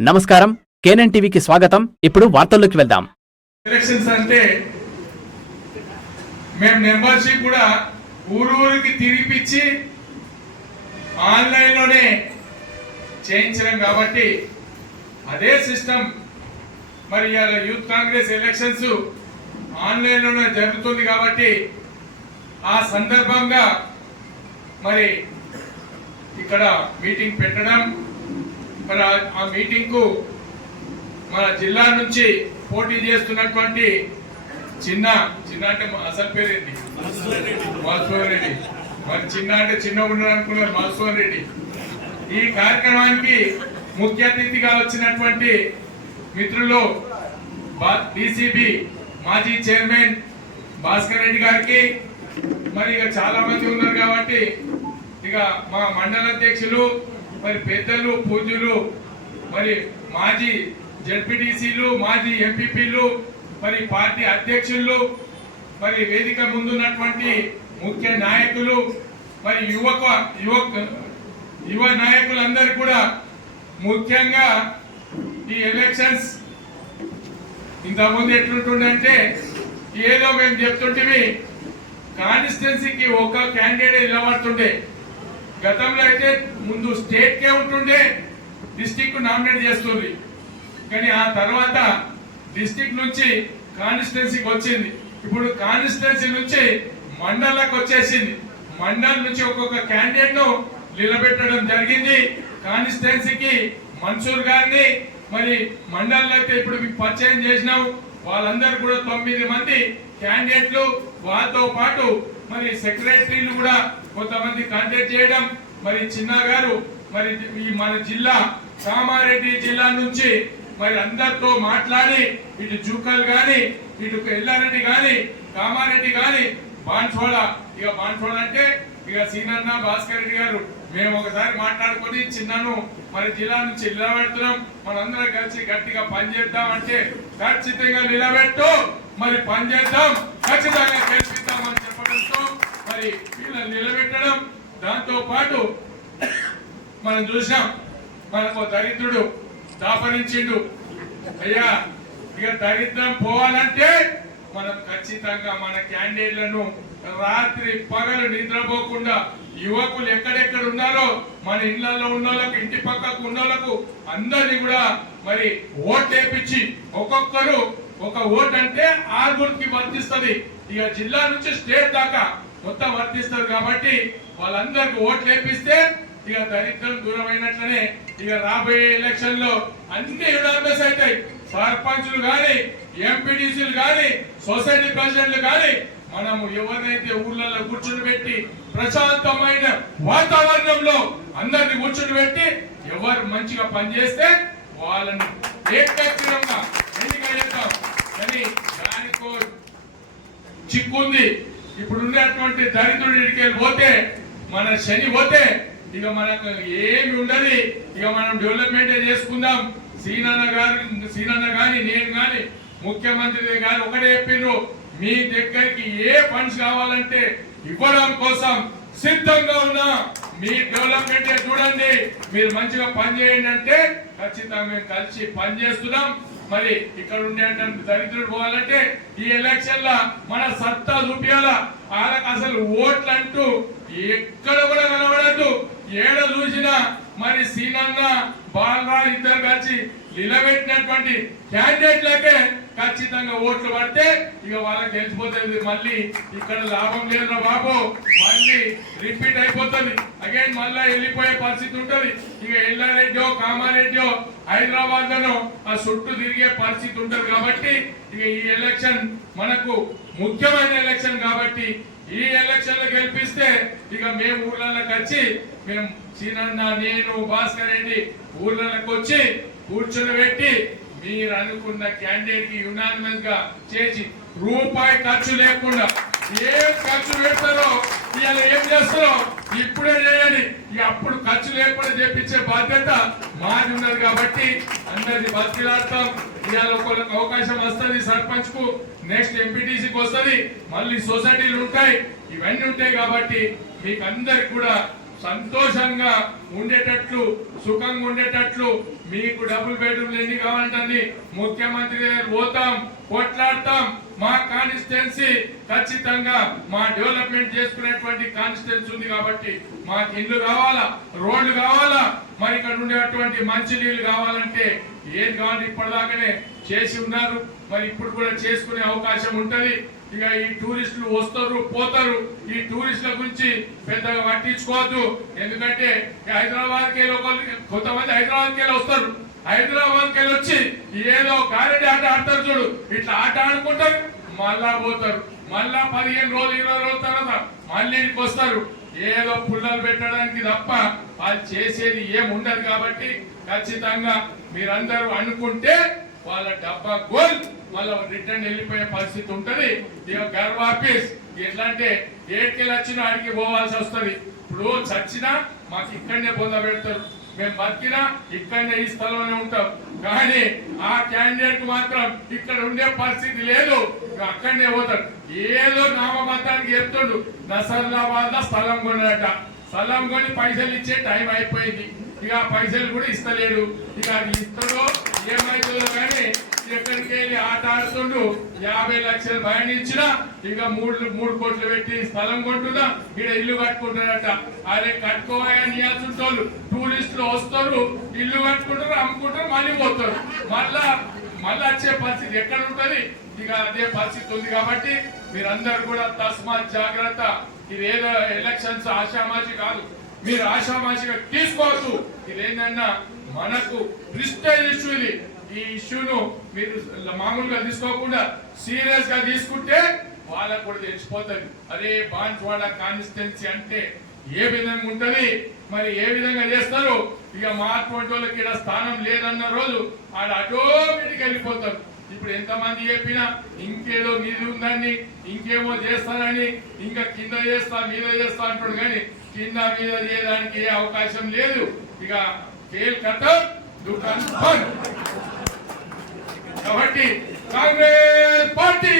నమస్కారం, కేఎన్ఎన్ టీవీకి స్వాగతం. ఇప్పుడు వార్తల్లోకి వెళ్దాం. ఎలక్షన్స్ అంటే మేము మెంబర్షిప్ కూడా ఊరూరికి తిరిగిపిచ్చి ఆన్లైన్లోనే చేయించడం కాబట్టి అదే సిస్టమ్ మరి యూత్ కాంగ్రెస్ ఎలక్షన్స్ ఆన్లైన్లోనే జరుగుతుంది కాబట్టి ఆ సందర్భంగా మరి ఇక్కడ మీటింగ్ పెట్టడం, మరి ఆ మీటింగ్కు మన జిల్లా నుంచి పోటీ చేస్తున్నటువంటి చిన్న అంటే అసలు పేరేంటి మధుసూదన్ రెడ్డి, మరి చిన్న అంటే చిన్న ఉన్నారనుకున్నారు మధుసూదన్ రెడ్డి. ఈ కార్యక్రమానికి ముఖ్య అతిథిగా వచ్చినటువంటి మిత్రులు డిసిబి మాజీ చైర్మన్ భాస్కర్ రెడ్డి గారికి, మరి ఇక చాలా మంది ఉన్నారు కాబట్టి ఇక మా మండల అధ్యక్షులు, మరి పెద్దలు పూజ్యులు, మరి మాజీ జడ్పీటీసీలు, మాజీ ఎంపీపీలు, మరి పార్టీ అధ్యక్షులు, మరి వేదిక ముందున్నటువంటి ముఖ్య నాయకులు, మరి యువ నాయకులందరూ కూడా, ముఖ్యంగా ఈ ఎలక్షన్స్ ఇంతకుముందు ఎట్లుంటుందంటే ఏదో మేము చెప్తుంటే కాన్స్టిట్యున్సీకి ఒక క్యాండిడేట్ నిలబడుతుండే. గతంలో అయితే ముందు స్టేట్కే ఉంటుండే, డిస్టిక్ నామినేట్ చేస్తుంది. కానీ ఆ తర్వాత డిస్టిక్ నుంచి కాన్స్టిట్యున్సీకి వచ్చింది. ఇప్పుడు కాన్స్టిట్యున్సీ నుంచి మండలకు వచ్చేసింది. మండల్ నుంచి ఒక్కొక్క క్యాండిడేట్ ను నిలబెట్టడం జరిగింది. కాన్స్టిట్యున్సీకి మన్సూర్ గారిని, మరి మండల్లో అయితే ఇప్పుడు మీకు పరిచయం చేసినాం. వాళ్ళందరూ కూడా 9 మంది క్యాండిడేట్లు, వాళ్ళతో పాటు మరి సెక్రటరీలు కూడా కొంతమంది కాంటాక్ట్ చేయడం. మరి చిన్న గారు మరి ఈ మన జిల్లా కామారెడ్డి జిల్లా నుంచి మరి అందరితో మాట్లాడి, ఇటు జూకల్ గాని, ఇటు ఎల్లారెడ్డి గాని, కామారెడ్డి గాని, బాన్స్వాడ, ఇక బాన్స్వాడ అంటే ఇక సీనన్న భాస్కర్ రెడ్డి గారు, మేము ఒకసారి మాట్లాడుకొని చిన్నను మరి జిల్లా నుంచి నిలబెడుతున్నాం, మనందరం కలిసి గట్టిగా పనిచేద్దాం అంటే ఖచ్చితంగా నిలబెట్టు, మరి పనిచేద్దాం, ఖచ్చితంగా గెలిపిద్దామని చెప్పడంతో మరి వీళ్ళని నిలబెట్టడం. దాంతో పాటు మనం చూసాం, మనకు దరిద్రుడు దాపరించిండు. అయ్యా ఇక దరిద్రం పోవాలంటే మనం ఖచ్చితంగా మన క్యాండిడేట్లను రాత్రి పగలు నిద్రపోకుండా, యువకులు ఎక్కడెక్కడ ఉన్నారో మన ఇళ్లలో ఉన్నోళ్ళకు, ఇంటి పక్కకు ఉన్నోళ్ళకు అందరినీ కూడా మరి ఓట్ వేయించి, ఒక్కొక్కరు ఒక ఓట్ అంటే 6 వర్తిస్తుంది. ఇక జిల్లా నుంచి స్టేట్ దాకా మొత్తం వర్తిస్తుంది కాబట్టి వాళ్ళందరికి ఓట్లు వేపిస్తే ఇక దరిద్రం దూరమైనట్లనే. ఇక రాబోయే ఎలక్షన్ లో అన్ని యునానిమస్ అవుతాయి. సర్పంచులు గాని, ఎంపీటీసీలు గాని, సొసైటీ ప్రెసిడెంట్లు గాని, మనము ఎవరినైతే ఊర్లలో కూర్చుని పెట్టి ప్రశాంతమైన వాతావరణంలో అందరిని కూర్చుని పెట్టి ఎవరు మంచిగా పనిచేస్తే వాళ్ళని ఏకగ్రీవంగా ఎన్నిక చేద్దాం. కానీ దానికో చిక్కుంది. ఇప్పుడు ఉండేటువంటి దరిద్రుడికి పోతే, మన శని పోతే ఇక మనకు ఏమి ఉండదు. ఇక మనం డెవలప్మెంట్ చేసుకుందాం. సీనన్న గాని, నేను గాని, ముఖ్యమంత్రి గారు ఒకటే చెప్పిండ్రు, మీ దగ్గరికి ఏ ఫండ్స్ కావాలంటే ఇవ్వడం కోసం సిద్ధంగా ఉన్నా, మీ డెవలప్మెంట్ చూడండి, మీరు మంచిగా పనిచేయండి అంటే ఖచ్చితంగా మేము కలిసి పనిచేస్తున్నాం. మరి ఇక్కడ ఉండే దరిద్రుడు పోవాలంటే ఈ ఎలక్షన్ లా మన సత్తా చూపించాల. వాళ్ళకి అసలు ఓట్లు అంటూ ఎక్కడ కూడా కనబడద్దు. ఏడ చూసినా మరి సీనన్న, బాలరాజ్ ఇద్దరు కలిసి నిలబెట్టినటువంటి క్యాండిడేట్లకే ఖచ్చితంగా ఓట్లు పడితే ఇక వాళ్ళకి తెలిసిపోతుంది. మళ్ళీ ఇక్కడ లాభం లేదు బాబు, మళ్ళీ రిపీట్ అయిపోతుంది. అగైన్ మళ్ళా వెళ్ళిపోయే పరిస్థితి ఉంటది. ఇక ఎల్లారెడ్డో, కామారెడ్డో, హైదరాబాద్ లను ఆ చుట్టూ తిరిగే పరిస్థితి ఉంటది. కాబట్టి ఇక ఈ ఎలక్షన్ మనకు ముఖ్యమైన ఎలక్షన్ కాబట్టి ఈ ఎలక్షన్ లో గెలిపిస్తే ఇక మేము ఊర్లలోకి వచ్చి, మేము సీనన్న, నేను, భాస్కర్ రెడ్డి ఊర్లలోకి వచ్చి కూర్చుని పెట్టి మీరు అనుకున్న క్యాండిడేట్ కి యునానిమస్ గా చేసి రూపాయి ఖర్చు లేకుండా ఏం ఖర్చు పెడతారో, ఇవాళ ఏం చేస్తారో ఇప్పుడే చేయండి. ఇక అప్పుడు ఖర్చు లేకుండా చేపించే బాధ్యత మాది ఉన్నది కాబట్టి అందరినీ బతికిలాడతాం. ఇవాళ ఒకళ్ళకి అవకాశం వస్తుంది, సర్పంచ్ కు, నెక్స్ట్ ఎంపీటీసీకి వస్తుంది, మళ్ళీ సొసైటీలు ఉంటాయి, ఇవన్నీ ఉంటాయి. కాబట్టి మీకు అందరికి కూడా సంతోషంగా ఉండేటట్లు సుఖంగా ఉండేటట్లు మీకు డబుల్ బెడ్రూమ్లు ఎన్ని కావాలంటే ముఖ్యమంత్రి దగ్గర పోతాం, కొట్లాడతాం. మా కాన్స్టిట్యున్సీ ఖచ్చితంగా మా డెవలప్మెంట్ చేసుకునేటువంటి కాన్స్టిట్యున్సీ ఉంది కాబట్టి మాకు ఇల్లు కావాలా, రోడ్లు కావాలా, మరి ఇక్కడ ఉండేటువంటి మంచి నీళ్లు కావాలంటే ఏది కావాలి ఇప్పటిదాకానే చేసి ఉన్నారు. మరి ఇప్పుడు కూడా చేసుకునే అవకాశం ఉంటది. ఇక ఈ టూరిస్టులు వస్తారు పోతారు, ఈ టూరిస్టుల గురించి పెద్దగా పట్టించుకోవద్దు. ఎందుకంటే హైదరాబాద్కి కొంతమంది హైదరాబాద్కి వస్తారు, హైదరాబాద్కి వచ్చి ఏదో కారెడ్డి ఆట ఆడతారు చూడు, ఇట్లా ఆట ఆడుకుంటారు, మళ్ళా పోతారు. మళ్ళా 15 రోజులు 20 రోజుల తర్వాత మళ్ళీ ఇంటికి వస్తారు. ఏదో పుల్లలు పెట్టడానికి తప్ప వాళ్ళు చేసేది ఏం ఉండదు. కాబట్టి ఖచ్చితంగా మీరందరూ అనుకుంటే వాళ్ళ డబ్బా గోల్ మళ్ళీ రిటర్న్ వెళ్ళిపోయే పరిస్థితి ఉంటది. ఇక గర్వ ఆఫీస్ ఎట్లా అంటే ఏడ్కెళ్ళి వచ్చినా అడిగి పోవాల్సి వస్తుంది. ఇప్పుడు చచ్చినా మాకు ఇక్కడనే పొంద పెడతారు, మేము బతికినా ఇక్కడనే ఈ స్థలంలోనే ఉంటాం. కానీ ఆ క్యాండిడేట్ మాత్రం ఇక్కడ ఉండే పరిస్థితి లేదు, అక్కడనే పోతాడు. ఏదో నామబద్ధానికి చెప్తుండు, నసర్లాబాద్ లో స్థలం కొన్నాడట. స్థలం కొని పైసలు ఇచ్చే టైం అయిపోయింది. ఇక పైసలు కూడా ఇస్తలేడు. ఇక అది ఇస్తాడో ఏమైతుందో కానీ ఎక్కడికి వెళ్ళి ఆట ఆడుతుండు. 50 లక్షలు భయనిచ్చినా ఇక 3 కోట్లు పెట్టి స్థలం కొంటున్నా, ఇక్కడ ఇల్లు కట్టుకుంటారట. అదే కట్టుకోవాలని ఇవ్వాల్సింటోళ్ళు టూరిస్టులు వస్తారు, ఇల్లు కట్టుకుంటారు, అమ్ముకుంటారు, మళ్ళీ పోతారు. మళ్ళా వచ్చే పరిస్థితి ఎక్కడ ఉంటది? ఇక అదే పరిస్థితి ఉంది. కాబట్టి మీరందరూ కూడా తస్మాత్ జాగ్రత్త. ఇది ఏదో ఎలక్షన్స్ ఆషామాషి కాదు, మీరు ఆషామాషిగా తీసుకోవద్దు. ఇదేంటన్నా మనకు ప్రిస్టేజ్ ఇష్యూ ఇది. ఈ ఇష్యూను మీరు మామూలుగా తీసుకోకుండా సీరియస్ గా తీసుకుంటే వాళ్ళకు కూడా తెలిసిపోతుంది. అదే బాన్స్వాడ కాన్స్టిట్యున్సీ అంటే ఏ విధంగా ఉంటది, మరి ఏ విధంగా చేస్తారు. ఇక మా అటువంటి వాళ్ళకి ఇక్కడ స్థానం లేదన్న రోజు ఆడ ఆటోమేటిక్ వెళ్ళిపోతారు. ఇప్పుడు ఎంతమంది చెప్పినా ఇంకేదో నిధి ఉందని, ఇంకేమో చేస్తానని, ఇంకా కింద చేస్తా మీద చేస్తా అంటాడు. కానీ కింద మీద చేయడానికి ఏ అవకాశం లేదు. ఇక కేల్ కథం దుకాన్ బంద్. కాబట్టి కాంగ్రెస్ పార్టీ